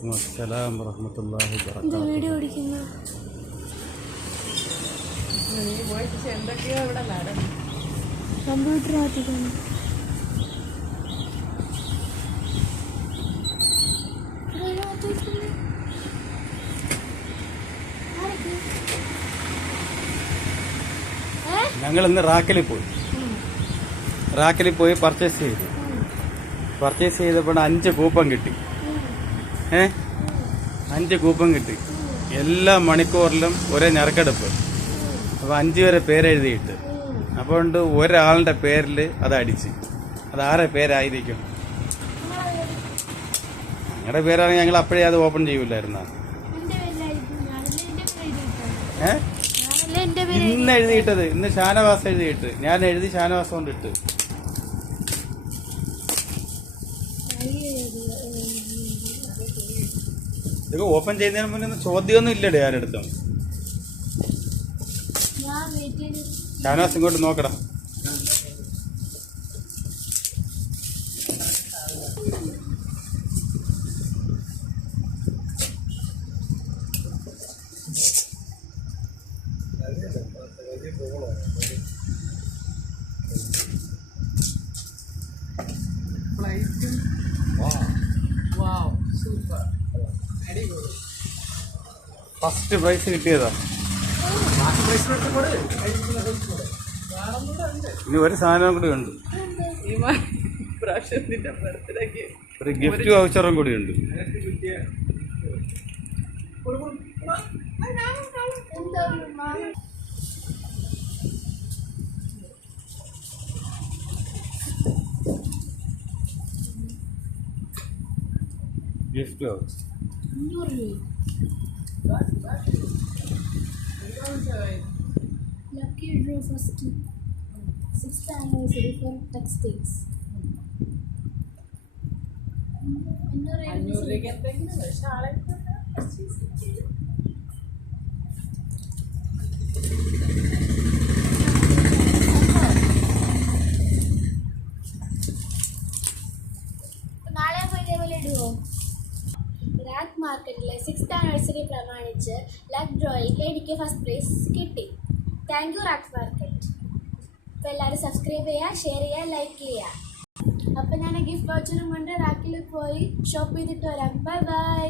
വലൈക്കും അസ്സലാം വറഹ്മത്തുള്ളാഹി വബറകാതുഹു. വീഡിയോ ഓടിക്കുന്നു. കമ്പ്യൂട്ടറിനകത്തേക്കാണ്. ഞങ്ങൾ ഇന്ന് റാക്കിൽ പോയി പർച്ചേസ് ചെയ്തപ്പോൾ 5 കൂപ്പൺ കിട്ടി. 5 കൂപ്പൺ കിട്ടി. എല്ലാ മണിക്കൂറിലും ഒരേ ഞെറുക്കെടുപ്പ്. അപ്പോൾ 5 പേരെ പേരെഴുതിയിട്ട് അപ്പോൾ ഒരാളുടെ പേരിൽ അത് അടിച്ച്. അതാരെ പേരായിരിക്കും? ഞങ്ങളുടെ പേരാണെങ്കിൽ ഞങ്ങൾ അപ്പോഴേ അത് ഓപ്പൺ ചെയ്യൂലായിരുന്ന. ഇന്ന് എഴുതിയിട്ടത്, ഇന്ന് ഷാനവാസ് എഴുതിയിട്ട്, ഞാൻ എഴുതി ഷാനവാസ് കൊണ്ടിട്ട്. ഇതൊക്കെ ഓപ്പൺ ചെയ്യുന്നതിന് മുന്നേ ചോദ്യമൊന്നും ഇല്ലടേ ആരെടുത്തും. ഷാനവാസ് ഇങ്ങോട്ട് നോക്കടാ. ഫസ്റ്റ് പ്രൈസ് കിട്ടിയതാ. ഇനി ഒരു സാധനം കൂടി ഉണ്ട്, ഒരു ഗിഫ്റ്റ് വൗച്ചറും കൂടി ഉണ്ട്. Gift voucher Lucky draw first 6th anniversary for textiles. 500 നാളെ ഇതേപോലെ ഇടുവോ? റാക്ക് മാർക്കറ്റിലെ 6th ആനിവേഴ്സറി പ്രമാണിച്ച് ലക്ക് ഡ്രോയിൽ എനിക്ക് ഫസ്റ്റ് പ്രൈസ് കിട്ടി. Thank you rack market. അപ്പോൾ എല്ലാവരും സബ്സ്ക്രൈബ് ചെയ്യുക, ഷെയർ ചെയ്യുക, ലൈക്ക് ചെയ്യുക. അപ്പോൾ ഞാൻ ഗിഫ്റ്റ് വൗച്ചറും കൊണ്ട് റാക്കിൽ പോയി ഷോപ്പ് ചെയ്തിട്ട് വരാം. Bye bye.